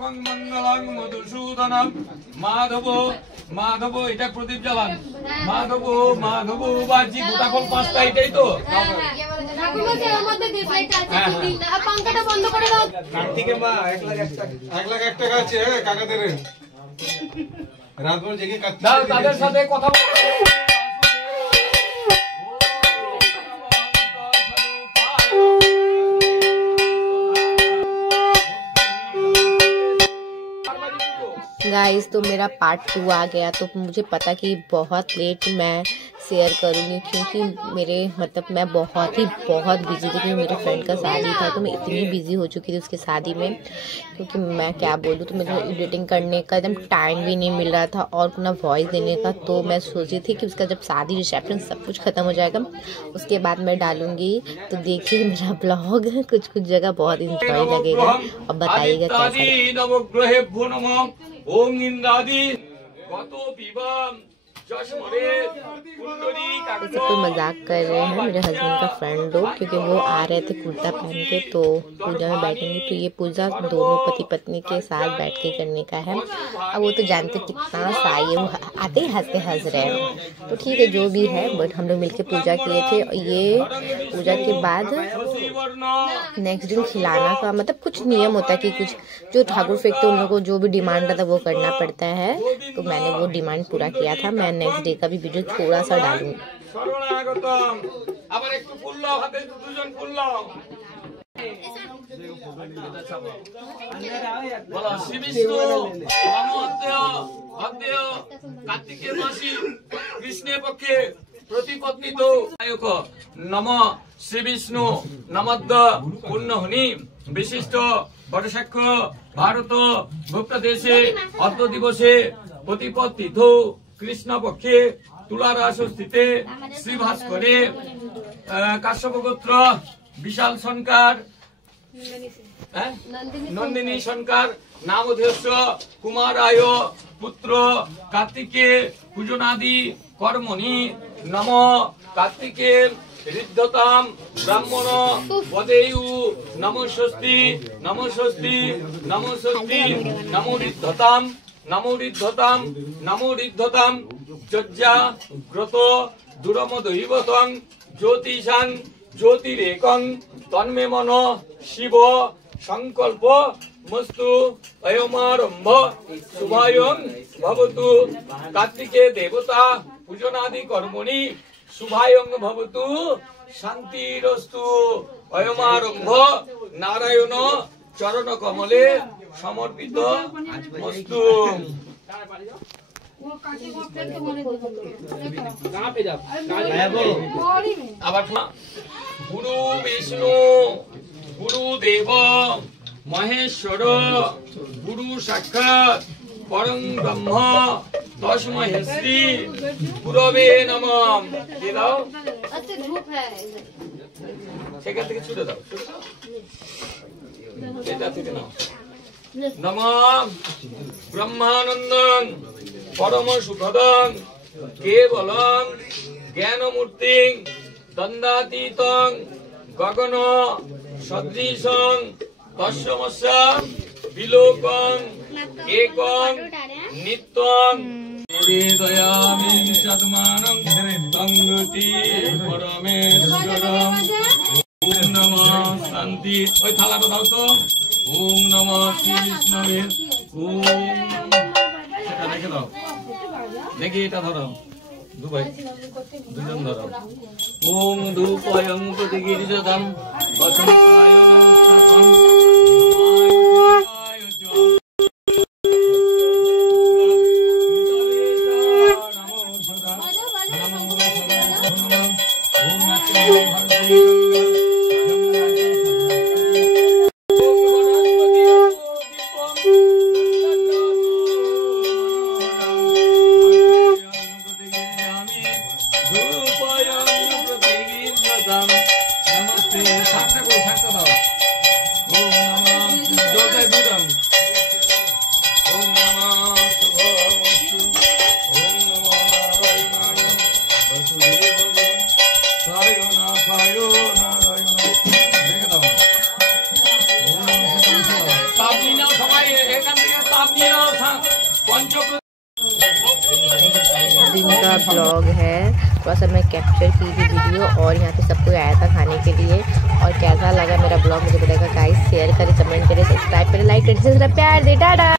मंगलम मधुसूदनम माधव माधव এটা প্রদীপ জ্বালান মাধব মাধব বাজি গোটা ফল পাঁচটা এটাই তো ঠাকুরমা এর মধ্যে ডিসলাইট আছে কি দিন আর পাঙ্খাটা বন্ধ করে দাও কার্তিকে মা 1 লাখ 1 টাকা আছে কাকাদের রাত ভর জেগে কাজ দাও তাদের সাথে কথা गाइस तो मेरा पार्ट 2 आ गया। तो मुझे पता कि बहुत लेट मैं शेयर करूँगी क्योंकि मेरे मतलब मैं बहुत बिजी थी क्योंकि मेरे फ्रेंड का शादी था। तो मैं इतनी बिजी हो चुकी थी उसकी शादी में क्योंकि मैं क्या बोलूँ, तो मुझे एडिटिंग करने का एकदम टाइम भी नहीं मिल रहा था और अपना वॉइस देने का। तो मैं सोची थी कि उसका जब शादी रिसेप्शन सब कुछ ख़त्म हो जाएगा उसके बाद मैं डालूँगी। तो देखिए मेरा ब्लॉग कुछ जगह बहुत इंजॉय लगेगा और बताइएगा कैसा। ओम इंद्रादि गतो विवाम जशमरे कुंडली सब कोई मजाक कर रहे हैं मेरे हस्बैंड का फ्रेंड लोग क्योंकि वो आ रहे थे कुर्ता पहन के तो पूजा में बैठेंगे। तो ये पूजा दोनों पति पत्नी के साथ बैठ के करने का है। अब वो तो जानते कितना साई है, वो आते ही हंस रहे हैं। तो ठीक है जो भी है, बट हम लोग मिलके पूजा किए थे। ये पूजा के बाद नेक्स्ट दिन खिलाना का मतलब कुछ नियम होता है कि कुछ जो ठाकुर फेंकते उन लोगों को जो भी डिमांड रहता है वो करना पड़ता है। तो मैंने वो डिमांड पूरा किया था। मैं नेक्स्ट डे का भी वीडियो थोड़ा सा डालूंगी। कृष्ण पक्षे प्रतिपत्तित नम श्री विष्णु नमद्द पुण्यहनि विशिष्ट बटसाक्ष्य भारत भूप्रदेशे अद्य दिवसे प्रतिपत्तित कृष्ण पक्षे तुलारास स्थिते श्री भास्करे काश्यप गोत्र विशाल संकार नंदिनी संकार नामधेश कुमाराय पुत्र कार्तिके पूजनादि कर्मणि नम कार्तिके ऋद्धताम ब्राह्मण वदेयु नमोषष्टि नमोषष्टि नमोषष्टि नमो ऋद्धताम नमो ऋद्धताम नमो ऋद्धताम जज्जा ग्रत दुरम दैवतं ज्योतिषां ज्योतिरेकं तन्मे मन शिव संकल्प मस्तु अयमारंभ शुभायं भवतु कार्तिके देवता पूजनादि कर्मणि शुभायं भवतु शांतिरस्तु अयमारंभ नारायण चरण कमले समर्पित मस्तु। गुरु विष्णु गुरुदेव महेश्वर गुरु साक्षात् परं ब्रह्म तस्मै श्री गुरवे नमः। ये दाओ সেখান থেকে ছুটে দাও এটা থেকে নাও। नमः ब्रह्मानंदं परम सुखदं केवलं ज्ञानमूर्तिं दंडातीतं गगन सदृशं तस्मस्य विलोकं एकं नित्यं वेदयामि सद्मानं तंगति परमेश्वरं। ओम नमः शांति ওই থালাটা দাও তো। ओम नमः श्री विष्णुवे ओम এটা দেখে দাও দেখি এটা ধরো দু ভাই দুজন ধরো। ओम धूपयं प्रतिगिरिजतं वसंताय नमस्तां दिन का ब्लॉग है, थोड़ा सा मैं कैप्चर की थी वीडियो और यहाँ पे सब कोई आया था खाने के लिए। और कैसा लगा मेरा ब्लॉग मुझे बताएगा गाइस, शेयर करें, कमेंट करें, सब्सक्राइब करें, लाइक करें, प्यार दे, टाटा।